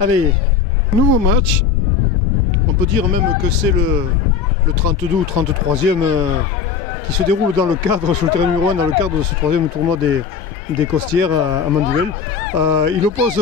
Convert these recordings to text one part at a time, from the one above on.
Allez, nouveau match. On peut dire même que c'est le 32 ou 33e qui se déroule dans le cadre, sur le terrain numéro 1, dans le cadre de ce 3e tournoi des Costières à Manduel. Il oppose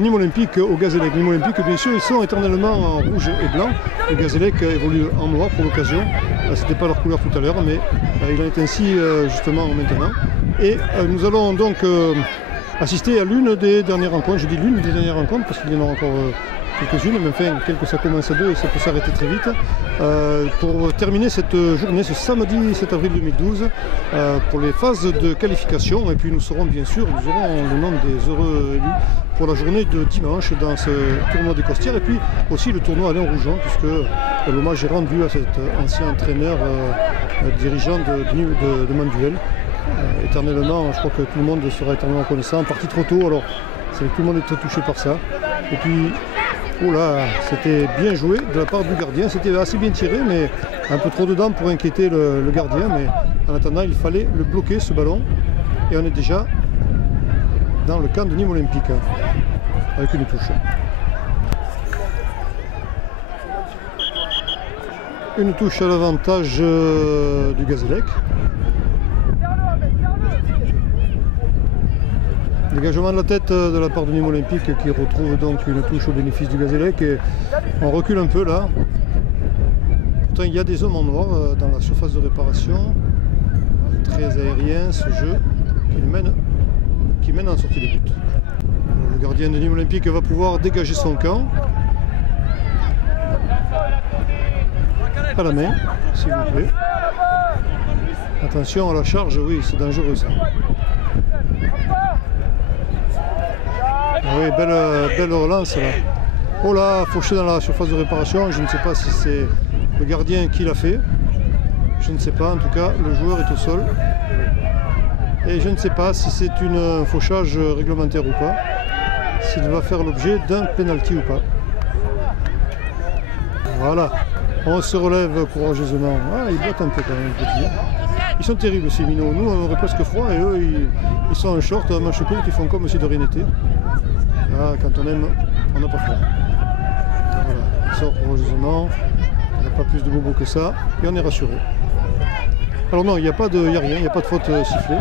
Nîmes Olympique au Gazélec. Nîmes Olympique, bien sûr, ils sont éternellement en rouge et blanc. Le Gazélec évolue en noir pour l'occasion. C'était pas leur couleur tout à l'heure, mais il en est ainsi justement maintenant. Et nous allons donc assister à l'une des dernières rencontres. Je dis l'une des dernières rencontres parce qu'il y en a encore quelques-unes, mais enfin, ça commence à 2 et ça peut s'arrêter très vite. Pour terminer cette journée, ce samedi 7 avril 2012, pour les phases de qualification. Et puis nous aurons le nom des heureux élus pour la journée de dimanche dans ce tournoi des Costières. Et puis aussi le tournoi Alain Rougeon, puisque l'hommage est rendu à cet ancien entraîneur dirigeant de Manduel. Éternellement, je crois que tout le monde sera éternellement reconnaissant. Parti trop tôt, alors c'est que tout le monde est très touché par ça. Et puis, oh là, c'était bien joué de la part du gardien. C'était assez bien tiré, mais un peu trop dedans pour inquiéter le gardien. Mais en attendant, il fallait le bloquer, ce ballon. Et on est déjà dans le camp de Nîmes Olympique, avec une touche. Une touche à l'avantage du Gazélec. Dégagement de la tête de la part de Nîmes Olympique qui retrouve donc une touche au bénéfice du Gazélec. Et on recule un peu là. Pourtant il y a des hommes en noir dans la surface de réparation. Très aérien ce jeu qui mène en sortie de but. Le gardien de Nîmes Olympique va pouvoir dégager son camp. À la main, s'il vous plaît. Attention à la charge, oui, c'est dangereux ça. Oui, belle relance là. Oh là, fauché dans la surface de réparation. Je ne sais pas si c'est le gardien qui l'a fait. Je ne sais pas, en tout cas, le joueur est au sol. Et je ne sais pas si c'est un fauchage réglementaire ou pas. S'il va faire l'objet d'un penalty ou pas. Voilà. On se relève courageusement. Ah, ils bottent un peu quand même, petit. Ils sont terribles ces minots. Nous, on aurait presque froid et eux, ils sont en short, en manche courte, ils font comme si de rien n'était. Ah, quand on aime, on n'a pas froid. Voilà, il sort courageusement. Il n'y a pas plus de bobo que ça. Et on est rassuré. Alors non, il n'y a rien, il n'y a pas de faute sifflée.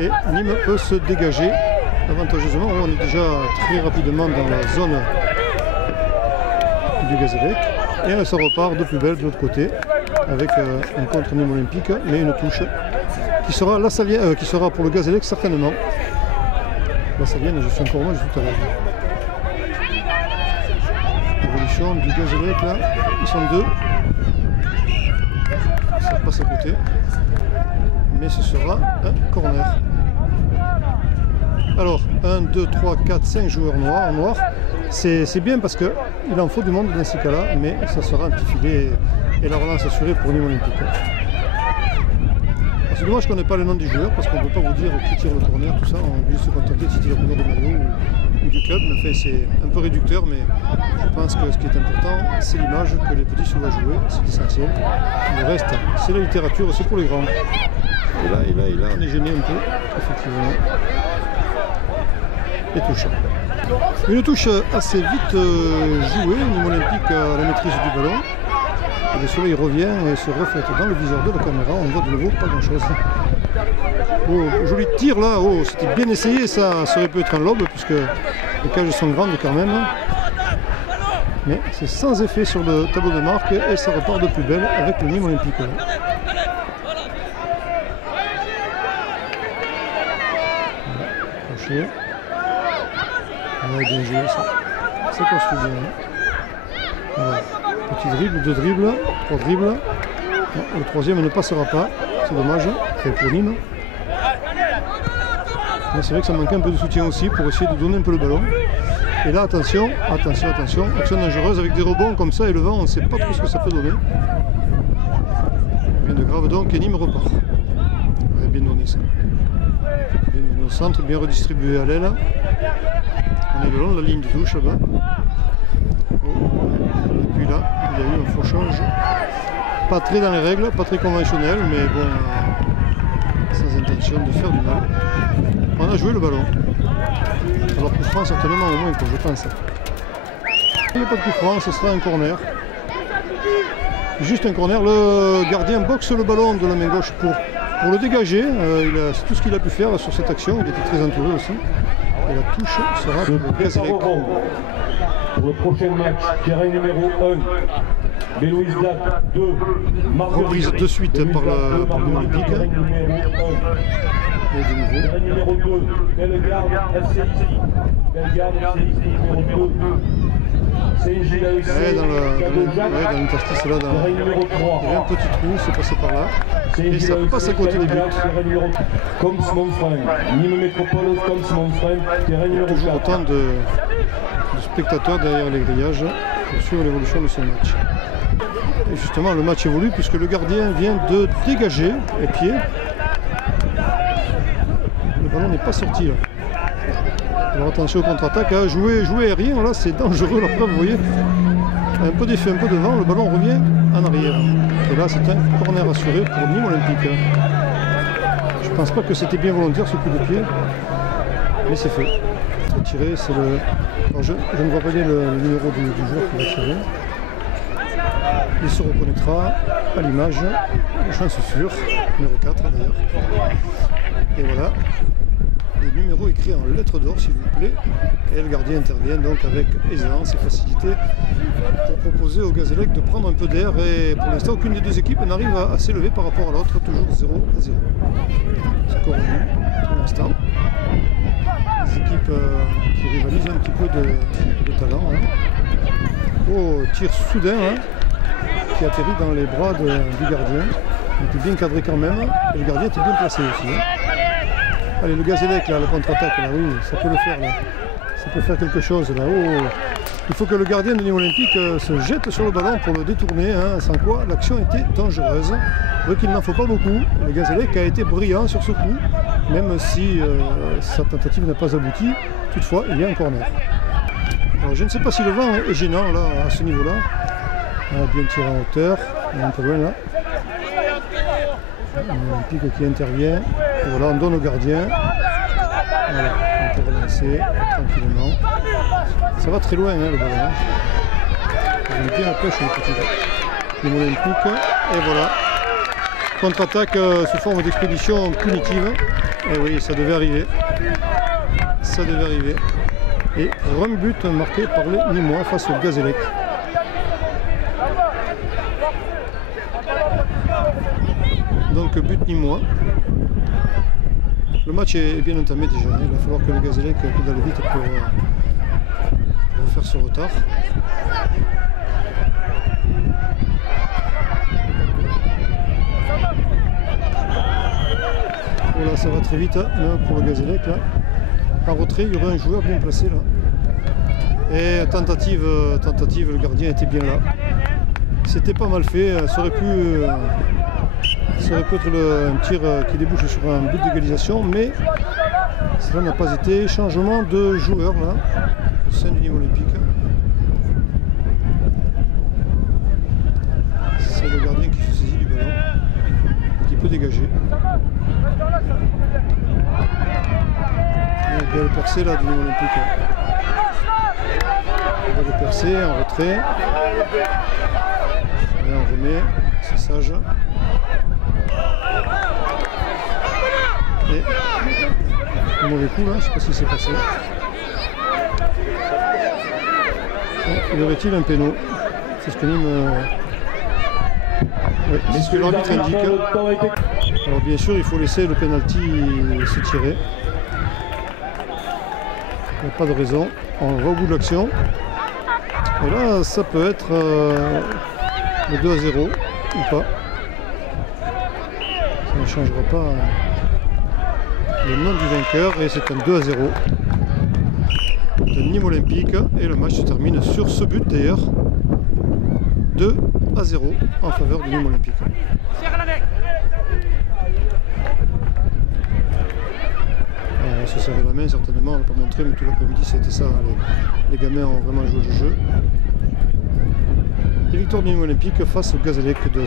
Et Nîmes peut se dégager avantageusement. On est déjà très rapidement dans la zone du Gazélec. Et ça repart de plus belle de l'autre côté. Avec un contre Nîmes Olympique, mais une touche qui sera qui sera pour le Gazélec certainement. La Salienne, je suis encore moi tout à l'heure. Évolution du Gazélec là, ils sont deux. Ça passe à côté. Mais ce sera un corner. Alors, 1, 2, 3, 4, 5 joueurs noirs en noir. C'est bien parce qu'il en faut du monde dans ces cas-là, mais ça sera un petit filet et la relance assurée pour Nîmes Olympique. C'est dommage qu'on n'ait pas le nom du joueur parce qu'on ne peut pas vous dire qui tire le corner, tout ça. On veut juste se contenter de citer la couleur de maillot ou du club. Mais enfin, c'est un peu réducteur, mais je pense que ce qui est important, c'est l'image que les petits se voient jouer, c'est essentiel. Le reste, c'est la littérature, c'est pour les grands. Et là, on est gêné un peu, effectivement. Et touche. Une touche assez vite jouée, Nîmes Olympique à la maîtrise du ballon. Et le soleil revient et se reflète dans le viseur de la caméra. On voit de nouveau pas grand chose. Oh, joli tir là. Oh, c'était bien essayé. Ça aurait pu être un lob puisque les cages sont grandes quand même. Mais c'est sans effet sur le tableau de marque et ça repart de plus belle avec le Nîmes Olympique. Crochet. Ouais, bien joué ça. C'est construit bien. Voilà. Petit dribble, 2 dribbles, 3 dribbles. Non, le troisième ne passera pas. C'est dommage. C'est pour Nîmes. Mais c'est vrai que ça manquait un peu de soutien aussi pour essayer de donner un peu le ballon. Et là, attention, attention, attention. Action dangereuse avec des rebonds comme ça et le vent, on ne sait pas trop ce que ça peut donner. Rien de grave donc et Nîmes repart. On a bien donné ça. Bien donné au centre, bien redistribué à l'aile. On est le long de la ligne de touche là-bas. Et puis là, il y a eu un fauchage. Pas très dans les règles, pas très conventionnel, mais bon, sans intention de faire du mal. On a joué le ballon. Alors pour France, certainement au moins, je pense. Il n'y a pas de coup franc, ce sera un corner. Juste un corner, le gardien boxe le ballon de la main gauche pour le dégager. C'est tout ce qu'il a pu faire sur cette action, il était très entouré aussi. Et la touche sera pour Gazélec. Pour le prochain match, terrain numéro 1, Bélouise Dac 2, reprise de suite par l'Olympique. Et de nouveau. Terrain numéro 2, Bellegarde FC ici. Bellegarde FC ici, numéro 2. Dans l'interstice là, il y a un petit trou, c'est passé par là. Et ça passe à côté des buts. Comme mon frère, Nîmes Métropole, comme mon frère, terrain Il y a numéro 4. toujours autant de spectateurs derrière les grillages pour suivre l'évolution de ce match. Et justement, le match évolue puisque le gardien vient de dégager les pieds. Le ballon n'est pas sorti là. Alors attention au contre-attaque, hein. Jouer aérien, là c'est dangereux, la preuve, vous voyez. Un peu d'effet, un peu de vent, le ballon revient en arrière. Et là c'est un corner assuré pour Nîmes Olympique. Je pense pas que c'était bien volontaire ce coup de pied, mais c'est fait. C'est tiré, c'est le... Alors, je ne vois pas bien le numéro du joueur qui va tirer. Il se reconnaîtra à l'image, j'en suis sûr, numéro 4 d'ailleurs. Et voilà. Le numéro écrit en lettres d'or s'il vous plaît, et le gardien intervient donc avec aisance et facilité pour proposer au Gazélec de prendre un peu d'air, et pour l'instant aucune des deux équipes n'arrive à s'élever par rapport à l'autre, toujours 0-0. C'est corrompu pour l'instant. Les équipes qui rivalisent un petit peu de talent. Hein. Oh, tir soudain hein, qui atterrit dans les bras du gardien. Il était bien cadré quand même, et le gardien était bien placé aussi. Hein. Allez, le Gazélec, là, le contre-attaque, là, oui, ça peut le faire, là. Ça peut faire quelque chose, là. Oh. Il faut que le gardien de Nîmes Olympique se jette sur le ballon pour le détourner, hein, sans quoi l'action était dangereuse. C'est vrai qu'il n'en faut pas beaucoup. Le Gazélec a été brillant sur ce coup, même si sa tentative n'a pas abouti. Toutefois, il y a un corner. Alors, je ne sais pas si le vent est gênant, là, à ce niveau-là. Bien tiré en hauteur, il est un peu loin, là. Olympique qui intervient. Et voilà, on donne au gardien. Voilà, on peut relancer tranquillement. Ça va très loin hein, le ballon. On est bien à pêche le petit gars. Olympique. Et voilà. Contre-attaque sous forme d'expédition punitive. Et oui, ça devait arriver. Ça devait arriver. Et un but marqué par les Nîmois face au Gazélec. Donc but Nîmois. Le match est bien entamé déjà. Il va falloir que le Gazélec pédale vite pour faire ce retard. Voilà, ça va très vite hein, pour le Gazélec. Là. En retrait, il y aurait un joueur bien placé là. Et tentative, le gardien était bien là. C'était pas mal fait, ça aurait pu être un tir qui débouche sur un but d'égalisation, mais cela n'a pas été. Changement de joueur là, au sein du Nîmes Olympique. C'est le gardien qui se saisit du ballon, qui peut dégager. Et belle percée là du Nîmes Olympique. Belle percée en retrait. Et on remet, c'est sage. Et un mauvais coup là, je ne sais pas si c'est passé. Y aurait-il un péno? C'est ce que Nîmes. Oui, c'est ce que l'arbitre indique. Alors bien sûr, il faut laisser le penalty se tirer. Il n'y a pas de raison. On va au bout de l'action. Et là, ça peut être le 2-0 ou pas. Ça ne changera pas le nom du vainqueur et c'est un 2-0 de Nîmes Olympique et le match se termine sur ce but d'ailleurs, 2-0 en faveur de Nîmes Olympique. On se serre la main certainement, on ne l'a pas montré mais tout l'après-midi c'était ça, les gamins ont vraiment joué le jeu. Et victoire de Nîmes Olympique face au Gazélec 2-0.